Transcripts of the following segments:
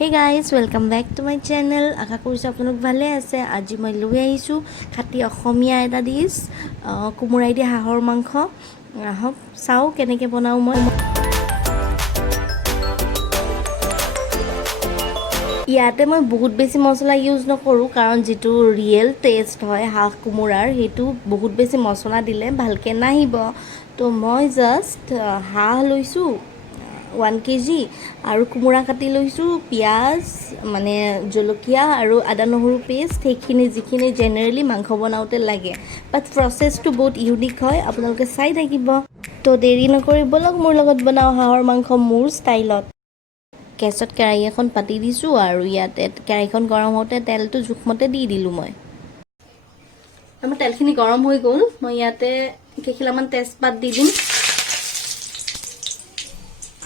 Hey guys, welcome back to my channel. আশা কৰিছোঁ আপোনালোক ভালে আছে। আজি মই লৈ আহিছোঁ খাটি অসমীয়া এটা ডিছ, কোমোৰাই দি হাঁহৰ মাংস। আহক চাও কেনেকৈ বনাও মই। ইয়াতে মই বহুত বেছি মছলা ইউজ নকৰোঁ, কাৰণ যিটো ৰিয়েল টেষ্ট হয় হাঁহ কোমোৰাৰ, সেইটো বহুত বেছি মছলা দিলে ভালকৈ নাহিব। তো মই জাষ্ট হাঁহ লৈছোঁ 1 kg আৰু কোমোৰা কাটি লৈছোঁ, পিঁয়াজ মানে জলকীয়া আৰু আদা নহৰু পেষ্ট, সেইখিনি যিখিনি জেনেৰেলি মাংস বনাওঁতে লাগে। বাট প্ৰচেছটো বহুত ইউনিক হয়, আপোনালোকে চাই থাকিব। তো দেৰি নকৰি ব'লক মোৰ লগত বনাওঁ হাঁহৰ মাংস মোৰ ষ্টাইলত। গেছত কেৰাহী এখন পাতি দিছোঁ আৰু ইয়াতে কেৰাহীখন গৰম হওঁতে তেলটো জোখমতে দি দিলোঁ মই। মোৰ তেলখিনি গৰম হৈ গ'ল, মই ইয়াতে কেইখিলামান তেজপাত দি দিম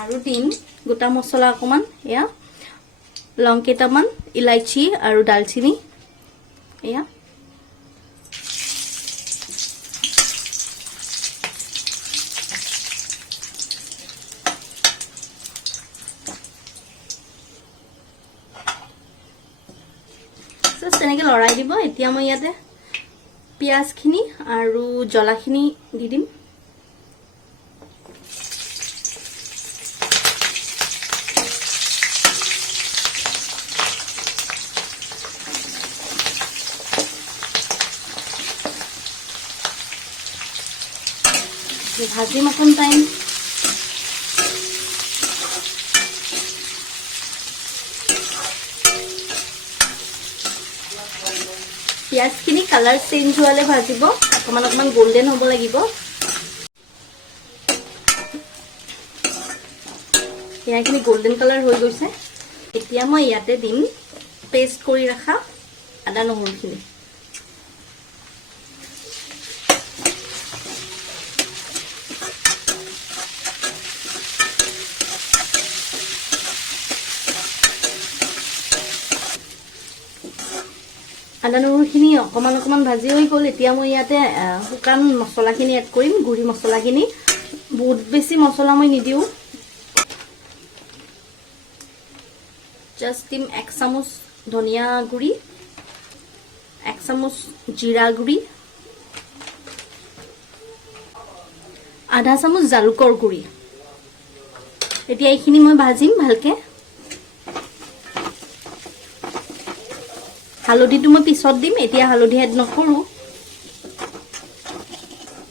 আৰু দিম গোটা মছলা অকণমান, এয়া লং কেইটামান, ইলাইচি আৰু ডালচিনি, এয়া তেনেকৈ লৰাই দিব। এতিয়া মই ইয়াতে পিঁয়াজখিনি আৰু জ্বলাখিনি দি দিম। ভাজিম অকণ টাইম। পিঁয়াজখিনি কালাৰ চেঞ্জ হোৱালে ভাজিব, অকণমান গোল্ডেন হ'ব লাগিব। পিঁয়াজখিনি গোল্ডেন কালাৰ হৈ গৈছে। এতিয়া মই ইয়াতে দিম পেষ্ট কৰি ৰখা আদা নহৰুখিনি। আদা নহৰুখিনি অকণমান ভাজি হৈ গ'ল। এতিয়া মই ইয়াতে শুকান মছলাখিনি এড কৰিম, গুড়ি মছলাখিনি। বহুত বেছি মছলা মই নিদিওঁ, জাষ্ট দিম 1 চামুচ ধনিয়া গুড়ি, 1 চামুচ জিৰা গুড়ি, আধা চামুচ জালুকৰ গুড়ি। এতিয়া এইখিনি মই ভাজিম ভালকৈ। হালধিটো মই পিছত দিম, এতিয়া হালধি এড নকৰোঁ।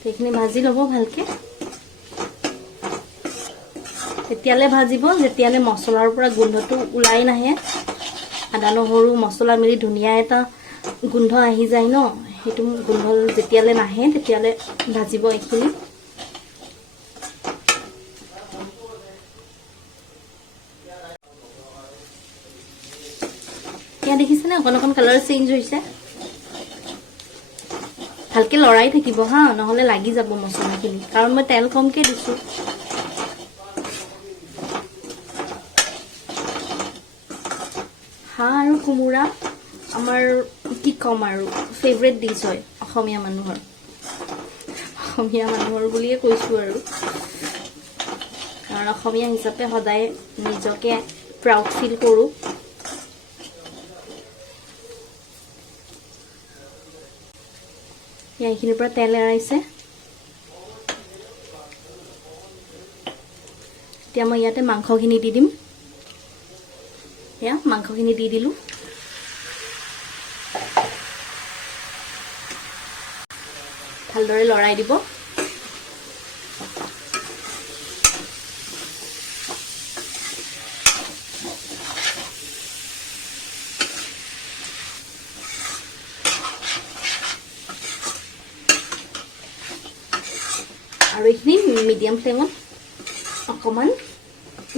সেইখিনি ভাজি ল'ব ভালকৈ। তেতিয়ালৈ ভাজিব যেতিয়ালৈ মছলাৰ পৰা গোন্ধটো ওলাই নাহে। আদা নহৰু মছলা মিলি ধুনীয়া এটা গোন্ধ আহি যায় ন, সেইটো গোন্ধ যেতিয়ালৈ নাহে তেতিয়ালৈ ভাজিব এইখিনি। এতিয়া দেখিছেনে অকণ কালাৰ চেঞ্জ হৈছে। ভালকৈ লৰাই থাকিব হা, নহ'লে লাগি যাব মছলাখিনি, কাৰণ মই তেল কমকৈ দিছোঁ। হাঁহ আৰু কোমোৰা আমাৰ কি ক'ম আৰু ফেভৰেট ডিছ হয় অসমীয়া মানুহৰ। অসমীয়া মানুহৰ বুলিয়ে কৈছোঁ আৰু, কাৰণ অসমীয়া হিচাপে সদায় নিজকে প্ৰাউড ফিল কৰোঁ। এইখিনিৰ পৰা তেল এৰাইছে। এতিয়া মই ইয়াতে মাংসখিনি দি দিম। এয়া মাংসখিনি দি দিলোঁ। ভালদৰে লৰাই দিব। আৰু এইখিনি মিডিয়াম ফ্লেমত অকণমান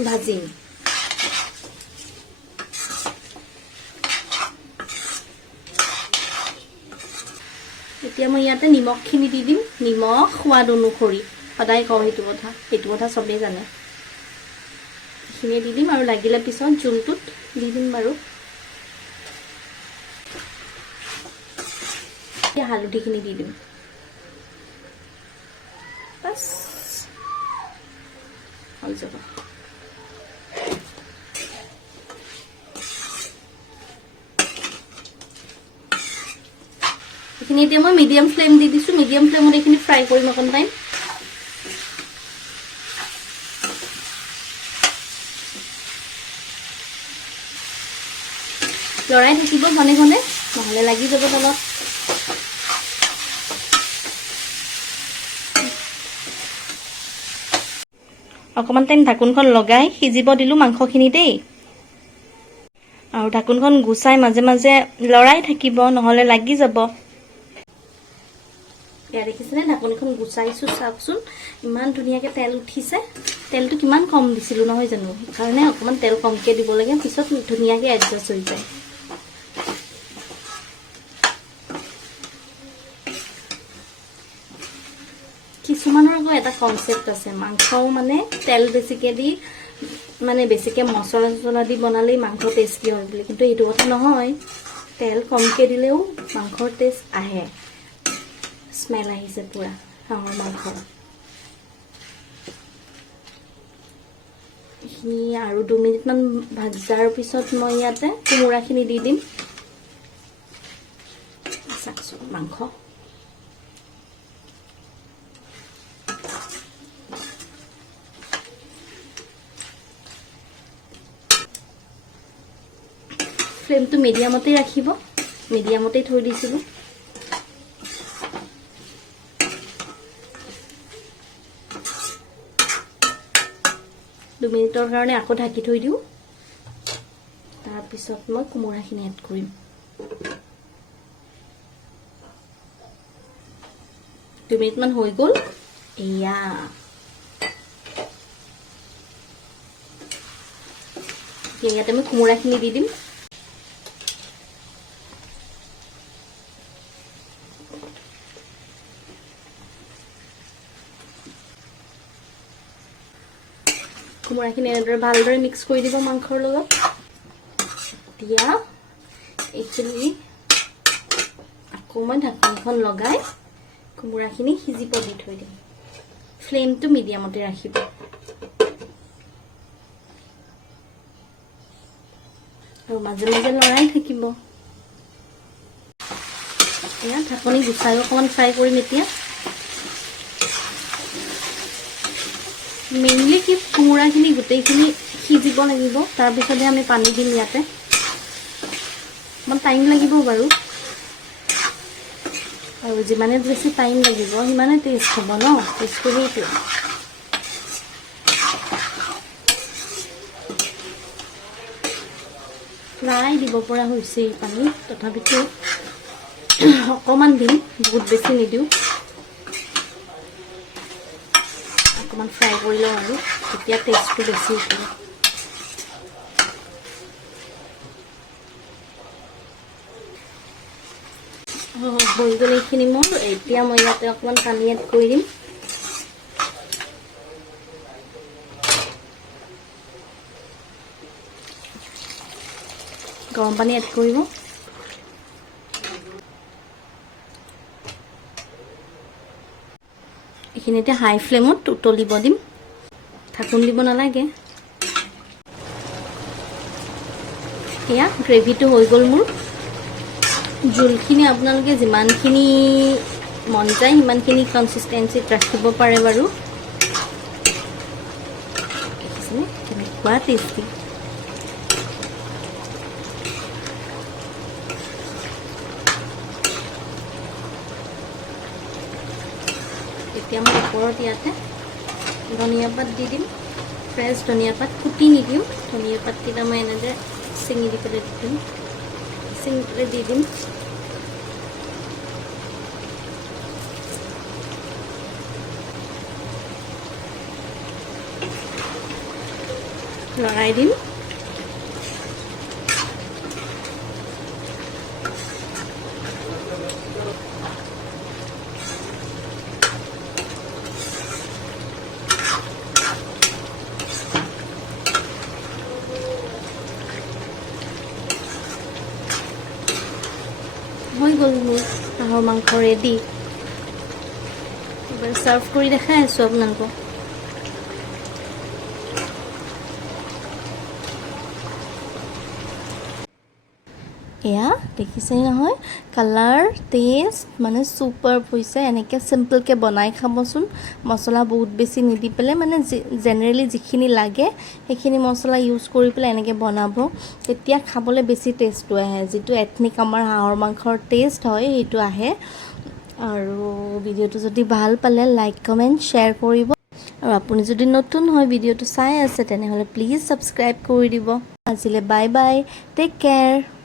ভাজিম। এতিয়া মই ইয়াতে নিমখখিনি দি দিম। নিমখ সোৱাদ অনুসৰি, সদায় কওঁ সেইটো কথা চবেই জানে। এইখিনিয়ে দি দিম আৰু লাগিলে পিছত জোলটোত দি দিম বাৰু। এতিয়া হালধিখিনি দি দিম। বাছ হৈ যাব। এইখিনি এতিয়া মই মিডিয়াম ফ্লেম দি দিছোঁ। মিডিয়াম ফ্লেমত এইখিনি ফ্ৰাই কৰিম অকণ টাইম। লৰাই থাকিব ঘনে ঘনে, নহ'লে লাগি যাব তলত। অকণমান টাইম ঢাকোনখন লগাই সিজিব দিলোঁ মাংসখিনি দেই। আৰু ঢাকোনখন গুচাই মাজে মাজে লৰাই থাকিব, নহ'লে লাগি যাব। এয়া দেখিছেনে, ঢাকোনখন গুচাইছোঁ, চাওকচোন ইমান ধুনীয়াকৈ তেল উঠিছে। তেলটো কিমান কম দিছিলোঁ নহয় জানো, সেইকাৰণে অকণমান তেল কমকৈ দিব লাগে, পিছত ধুনীয়াকৈ এডজাষ্ট হৈ যায়। কিছুমানৰ আকৌ এটা কনচেপ্ট আছে, মাংসও মানে তেল বেছিকৈ দি মানে বেছিকৈ মছলা চছলা দি বনালেই মাংস টেষ্টি হয় বুলি, কিন্তু এইটো কথা নহয়। তেল কমকৈ দিলেও মাংসৰ টেষ্ট আহে। স্মেল আহিছে পুৰা হাঁহৰ মাংস। এইখিনি আৰু 2 মিনিটমান ভাজাৰ পিছত মই ইয়াতে কোমোৰাখিনি দি দিম। চাওকচোন মাংস ফ্লেমটো মিডিয়ামতেই ৰাখিব, মিডিয়ামতেই থৈ দিছিলোঁ। দুই মিনিটৰ কাৰণে আকৌ ঢাকি থৈ দিওঁ। তাৰপিছত মই কোমোৰাখিনি এড কৰিম। দুই মিনিটমান হৈ গ'ল। এয়া ইয়াতে মই কোমোৰাখিনি দি দিম। কোমোৰাখিনি এনেদৰে ভালদৰে মিক্স কৰি দিব মাংসৰ লগত। এতিয়া এইখিনি আকৌ মই ঢাকনিখন লগাই কোমোৰাখিনি সিজিব দি থৈ দিম। ফ্লেমটো মিডিয়ামতে ৰাখিব। আৰু মাজে মাজে লৰাই থাকিব। এয়া ঢাকনি গুচাই অকণমান ফ্ৰাই কৰিম এতিয়া। মেইনলি কি কোমোৰাখিনি গোটেইখিনি সিজিব লাগিব, তাৰপিছতহে আমি পানী দিম ইয়াতে। অকণমান টাইম লাগিব বাৰু, আৰু যিমানে বেছি টাইম লাগিব সিমানে টেষ্ট হ'ব ন, টেষ্টটো সেইটোৱে। প্ৰায় দিব পৰা হৈছে এই পানী, তথাপিতো অকণমান দিম, বহুত বেছি নিদিওঁ। অকণমান ফ্ৰাই কৰি লওঁ আৰু তেতিয়া টেষ্টটো বেছি উঠিব। হৈ গ'ল এইখিনি মোৰ। এতিয়া মই ইয়াতে অকণমান পানী এড কৰি দিম। গৰম পানী এড কৰিব। এইখিনি এতিয়া হাই ফ্লেমত উতলিব দিম, ঢাকোন দিব নালাগে। এয়া গ্ৰেভিটো হৈ গ'ল মোৰ। জোলখিনি আপোনালোকে যিমানখিনি মন যায় সিমানখিনি কনচিষ্টেঞ্চিত ৰাখিব পাৰে বাৰু। দেখিছেনে কেনেকুৱা টেষ্টি। এতিয়া মই ওপৰত ইয়াতে ধনিয়া পাত দি দিম। ফ্ৰেছ ধনিয়া পাত কুটি নিদিওঁ, ধনিয়া পাতকেইটা মই এনেদৰে চিঙি দি পেলাই দি দিম, চিঙি পেলাই দি দিম। লৰাই দিম। হৈ গ'ল মোৰ হাঁহৰ মাংস ৰেডি। এবাৰ চাৰ্ভ কৰি দেখাই আছোঁ আপোনালোকক। এয়া দেখিছেই নহয় কালাৰ টেষ্ট মানে ছুপাৰ হৈছে এনেকৈ চিম্পলকৈ বনাই খাবচোন মছলা বহুত বেছি নিদি পেলাই মানে জেনেৰেলি যিখিনি লাগে সেইখিনি মছলা ইউজ কৰি পেলাই এনেকৈ বনাব তেতিয়া খাবলৈ বেছি টেষ্টটো আহে যিটো এথনিক আমাৰ হাঁহৰ মাংসৰ টেষ্ট হয় সেইটো আহে আৰু ভিডিঅ'টো যদি ভাল পালে লাইক কমেণ্ট শ্বেয়াৰ কৰিব আৰু আপুনি যদি নতুন হয় ভিডিঅ'টো চাই আছে তেনেহ'লে প্লিজ ছাবস্ক্ৰাইব কৰি দিব আজিলৈ বাই বাই টেক কেয়াৰ